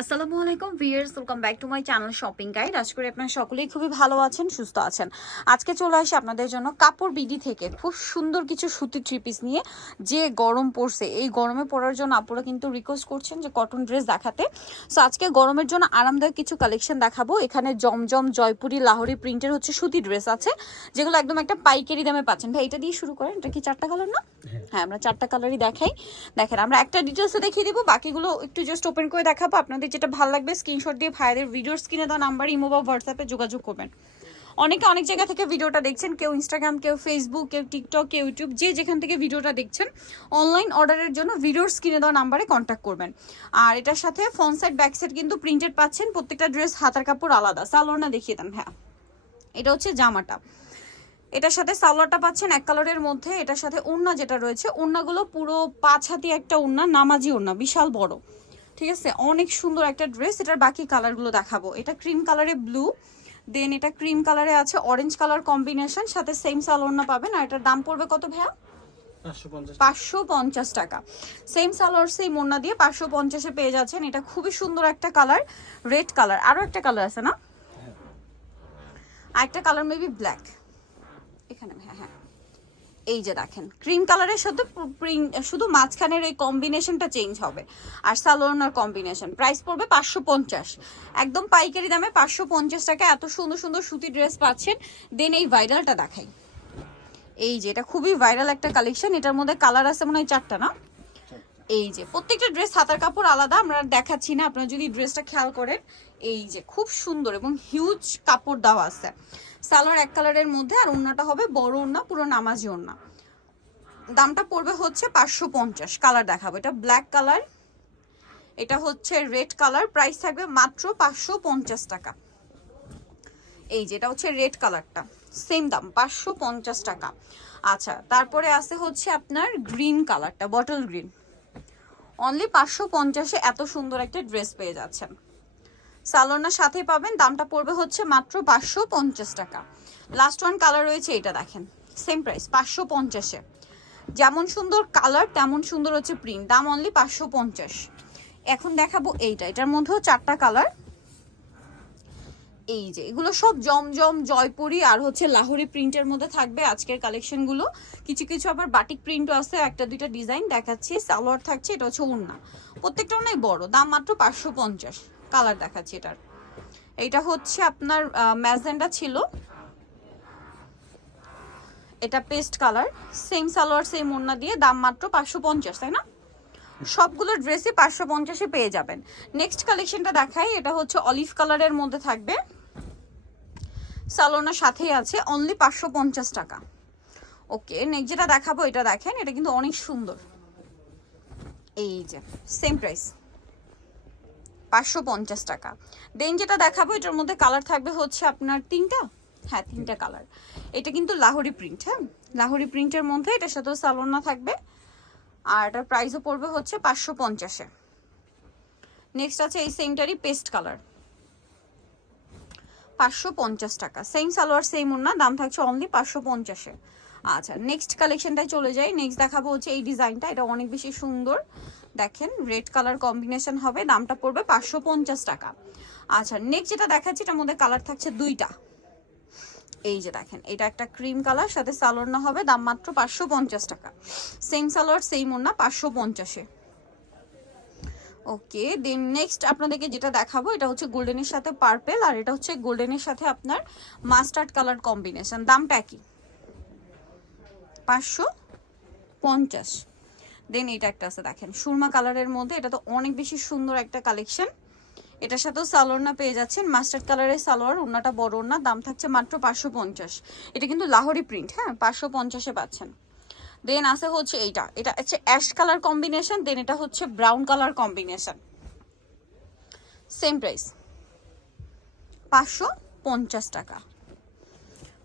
আসসালামু আলাইকুম viewers welcome back to my channel shopping guide আশা করি আপনারা সকলেই খুবই ভালো আছেন সুস্থ আছেন। আজকে চলে আসি আপনাদের জন্য কাপড় বিডি থেকে। খুব সুন্দর কিছু সুতির থ্রি পিস নিয়ে যে গরম পড়ছে এই গরমে পড়ার জন্য আপুরা কিন্তু রিকোয়েস্ট করছেন যে কটন ড্রেস দেখাতে। সো আজকে গরমের জন্য আরামদায়ক কিছু কালেকশন দেখাবো। এখানে জমজম জয়পুরি লাহোরি প্রিন্টের হচ্ছে সুতি ড্রেস আছে যেগুলো একদম একটা পাইকারি দামে পাচ্ছেন। ভাই এটা দিয়ে শুরু করেন এটা কি চারটা কালার না? হ্যাঁ। আমরা চারটা কালারই দেখাই। দেখেন আমরা একটা ডিটেলসে দেখিয়ে দিব বাকিগুলো একটু জাস্ট ওপেন করে দেখাবো আপনাদের যেটা ভালো লাগবে স্ক্রিনশট দিয়ে ভাইদের ভিডিওর স্ক্রিনে দেওয়া নাম্বার ইমো বা হোয়াটসঅ্যাপে যোগাযোগ করবেন। অনেকে অনেক জায়গা থেকে ভিডিওটা দেখছেন, কেউ ইনস্টাগ্রাম কেউ ফেসবুক কেউ টিকটক কেউ ইউটিউব যে যেখান থেকে ভিডিওটা দেখছেন অনলাইন অর্ডারের জন্য ভিডিওর স্ক্রিনে দেওয়া নাম্বারে কন্ট্যাক্ট করবেন। আর এটার সাথে ফ্রন্ট সাইড ব্যাক সাইড কিন্তু প্রিন্টেড পাচ্ছেন, প্রত্যেকটা ড্রেস হাতার কাপড় আলাদা। সালোয়ার দেখিয়ে দেন হ্যাঁ। এটা হচ্ছে জামাটা। এটার সাথে সালোয়ারটা পাচ্ছেন এক কালারের মধ্যে, এটার সাথে ওড়না যেটা রয়েছে ওড়নাগুলো পুরো পাঁচ হাতি একটা ওড়না নামাজি ওড়না বিশাল বড়। ঠিক আছে? অনেক সুন্দর একটা ড্রেস এটার বাকি কালারগুলো দেখাবো। এটা ক্রিম কালারে ব্লু দেন এটা ক্রিম কালারে আছে অরেঞ্জ কালার কম্বিনেশন সাথে সেম সালোয়ার পাবেন। আর এটার দাম পড়বে কত ভাইয়া? পাঁচশো পঞ্চাশ টাকা। সেম সালোয়ার সেম ওড়না দিয়ে পাঁচশো পঞ্চাশে পেয়ে যাচ্ছেন। এটা খুবই সুন্দর একটা কালার রেড কালার আরও একটা কালার আছে না? আরেকটা কালার মেবি ব্ল্যাক এখানে হ্যাঁ হ্যাঁ। এই যে দেখেন ক্রিম কালারের সাথে শুধু মাঝখানের এই কম্বিনেশনটা চেঞ্জ হবে। আর সালোনার কম্বিনেশন প্রাইস পড়বে পাঁচশো পঞ্চাশ। একদম পাইকারি দামে পাঁচশো পঞ্চাশ টাকা এত সুন্দর সুন্দর সুতি ড্রেস পাচ্ছেন। দেন এই ভাইরালটা দেখাই। এই যে এটা খুবই ভাইরাল একটা কালেকশন এটার মধ্যে কালার আছে মনে হয় চারটা, না? এই যে, প্রত্যেকটা ড্রেস হাতার কাপড় আলাদা, আমরা দেখাচ্ছি না। আপনারা যদি ড্রেসটা খেয়াল করেন, এই যে, খুব সুন্দর এবং হিউজ কাপড় দেওয়া আছে। সালোয়ার এক কালারের মধ্যে, আর ওড়নাটা হবে বড় ওড়না, পুরো নামাজি ওড়না। দামটা পড়বে হচ্ছে পাঁচশো পঞ্চাশ কালার দেখাবো। এটা ব্ল্যাক কালার এটা হচ্ছে রেড কালার প্রাইস থাকবে মাত্র পাঁচশো পঞ্চাশ টাকা। এই যে, এটা হচ্ছে রেড কালারটা সেম দাম, পাঁচশো পঞ্চাশ টাকা। আচ্ছা তারপরে আছে হচ্ছে আপনার গ্রিন কালারটা বটল গ্রিন অনলি পাঁচশো পঞ্চাশে এত সুন্দর একটা ড্রেস পেয়ে যাচ্ছেন। সালোনার সাথে পাবেন, দামটা পড়বে হচ্ছে মাত্র পাঁচশো পঞ্চাশ টাকা। লাস্ট ওয়ান কালার রয়েছে, এটা দেখেন সেম প্রাইস পাঁচশো পঞ্চাশে। যেমন সুন্দর কালার তেমন সুন্দর হচ্ছে প্রিন্ট দাম অনলি পাঁচশো পঞ্চাশ। এখন দেখাবো এইটা, এটার মধ্যেও চারটা কালার এই যে, এগুলো সব জমজম জয়পুরি আর হচ্ছে লাহোরি প্রিন্টের মধ্যে থাকবে আজকের কালেকশনগুলো। কিছু কিছু আবার বাটিক প্রিন্টও আছে, একটা, দুইটা ডিজাইন দেখাচ্ছি, সালোয়ার থাকছে, এটা হচ্ছে উন্না প্রত্যেকটা অনেক বড়, দাম মাত্র পাঁচশো পঞ্চাশ, কালার দেখাচ্ছি এটার। এইটা হচ্ছে আপনার ম্যাজেন্ডা ছিল। এটা paste colour, same salwar, same ওড়না দিয়ে দাম মাত্র পাঁচশো পঞ্চাশ, তাই না? সবগুলো ড্রেসই পাঁচশো পঞ্চাশে পেয়ে যাবেন। নেক্সট কালেকশনটা দেখাই, এটা হচ্ছে অলিভ কালারের মধ্যে থাকবে। সালোনার সাথেই আছে অনলি পাঁচশো পঞ্চাশ টাকা। ওকে নেক্সট যেটা দেখাবো, এটা দেখেন, এটা কিন্তু অনেক সুন্দর। এই যে সেম প্রাইস পাঁচশো পঞ্চাশ টাকা। দেন যেটা দেখাবো, এটার মধ্যে কালার থাকবে হচ্ছে আপনার তিনটা? হ্যাঁ তিনটা কালার এটা কিন্তু লাহোরি প্রিন্ট হ্যাঁ? লাহোরি প্রিন্টের মধ্যে এটার সাথেও সালোনা থাকবে। আর এটার প্রাইসও পড়বে হচ্ছে পাঁচশো পঞ্চাশে। নেক্সট আছে এই সেমটারই পেস্ট কালার পাঁচশো পঞ্চাশ টাকা। সেম সালোয়ার সেম ওড়না, দাম থাকছে অনলি পাঁচশো পঞ্চাশে। আচ্ছা নেক্সট কালেকশনটাই চলে যাই। নেক্সট দেখাবো হচ্ছে এই ডিজাইনটা। এটা অনেক বেশি সুন্দর। দেখেন রেড কালার কম্বিনেশন হবে, দামটা পড়বে পাঁচশো পঞ্চাশ টাকা। আচ্ছা নেক্সট যেটা দেখাচ্ছি, এটার মধ্যে কালার থাকছে দুইটা। এই যে দেখেন, এটা একটা ক্রিম কালার সাথে সালোয়ার না হবে, দাম মাত্র পাঁচশো পঞ্চাশ টাকা। সেম সালোয়ার সেম ওড়না, পাঁচশো পঞ্চাশে। ওকে দেন নেক্সট আপনাদেরকে যেটা দেখাবো, এটা হচ্ছে গোল্ডেনের সাথে পার্পেল আর এটা হচ্ছে গোল্ডেনের সাথে আপনার মাস্টার্ড কালার কম্বিনেশন দামটা কি? পাঁচশো পঞ্চাশ। দেন এটা একটা আছে, দেখেন, সুরমা কালারের মধ্যে, এটা তো অনেক বেশি সুন্দর একটা কালেকশন এটার সাথেও সালোয়ার পেয়ে যাচ্ছেন মাস্টার্ড কালারের সালোয়ার ওনাটা বড় ওনা দাম থাকছে মাত্র পাঁচশো পঞ্চাশ। এটা কিন্তু লাহোরি প্রিন্ট হ্যাঁ পাঁচশো পঞ্চাশে পাচ্ছেন। দেন আছে হচ্ছে এইটা। এটা হচ্ছে অ্যাশ কালার কম্বিনেশন দেন এটা হচ্ছে brown colour combination same price পাঁচশো পঞ্চাশ টাকা।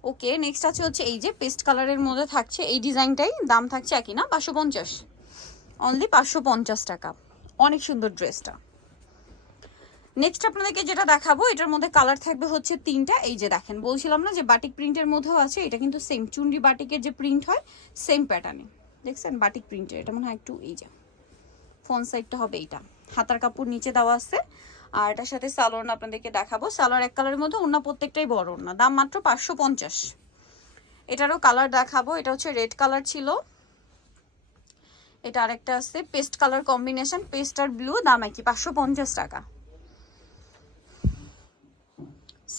ওকে নেক্সট আছে হচ্ছে এই যে পেস্ট কালারের মধ্যে থাকছে এই ডিজাইনটাই। দাম থাকছে একই না? পাঁচশো পঞ্চাশ। অনলি পাঁচশো পঞ্চাশ টাকা। অনেক সুন্দর ড্রেসটা নেক্সট আপনাদেরকে যেটা দেখাবো, এটার মধ্যে কালার থাকবে হচ্ছে তিনটা। এই যে দেখেন, বলছিলাম না যে বাটিক প্রিন্টের মধ্যেও আছে, এটা কিন্তু সেম চুনরি বাটিকের যে প্রিন্ট হয় সেম প্যাটার্নে দেখছেন? বাটিক প্রিন্টের এটা মনে হয় একটু এই যে ফোন সাইডটা হবে এইটা। হাতার কাপড় নিচে দেওয়া আছে। আর এটার সাথে সালোয়ার আপনাদেরকে দেখাবো। সালোয়ার এক কালারের মধ্যে অন্য প্রত্যেকটাই বড় না দাম মাত্র পাঁচশো পঞ্চাশ। এটারও কালার দেখাবো, এটা হচ্ছে রেড কালার ছিল। এটা আরেকটা আছে পেস্ট কালার কম্বিনেশন পেস্ট আর ব্লু দাম একই, পাঁচশো পঞ্চাশ টাকা।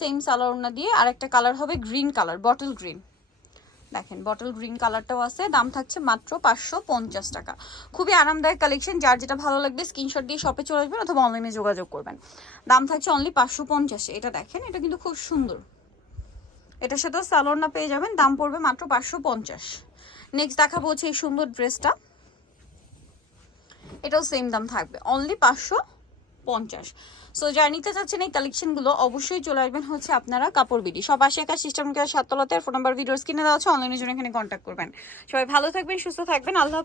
সেম সালোয়ার ওড়না দিয়ে আরেকটা কালার হবে গ্রিন কালার বটল গ্রিন দেখেন বটল গ্রিন কালারটাও আছে, দাম থাকছে মাত্র পাঁচশো পঞ্চাশ টাকা। খুবই আরামদায়ক কালেকশন যার যেটা ভালো লাগবে স্ক্রিনশট দিয়ে শপে চলে আসবেন অথবা অনলাইনে যোগাযোগ করবেন। দাম থাকছে অনলি পাঁচশো পঞ্চাশে, এটা দেখেন, এটা কিন্তু খুব সুন্দর। এটার সাথেও সালোয়ার না পেয়ে যাবেন, দাম পড়বে মাত্র পাঁচশো পঞ্চাশ। নেক্সট দেখাবো হচ্ছে এই সুন্দর ড্রেসটা এটাও সেম দাম থাকবে অনলি পাঁচশো পঞ্চাশ। সো যারা নিতে চাচ্ছেন এই কালেকশনগুলো অবশ্যই চলে আসবেন হচ্ছে আপনারা কাপড় বিডি। সব আশি একা সিস্টেম সাততলাতে ফোন নাম্বার ভিডিও কিনে দেওয়া আছে অনলাইনের জন্য এখানে কন্ট্যাক্ট করবেন। সবাই ভালো থাকবেন, সুস্থ থাকবেন, আল্লাহ।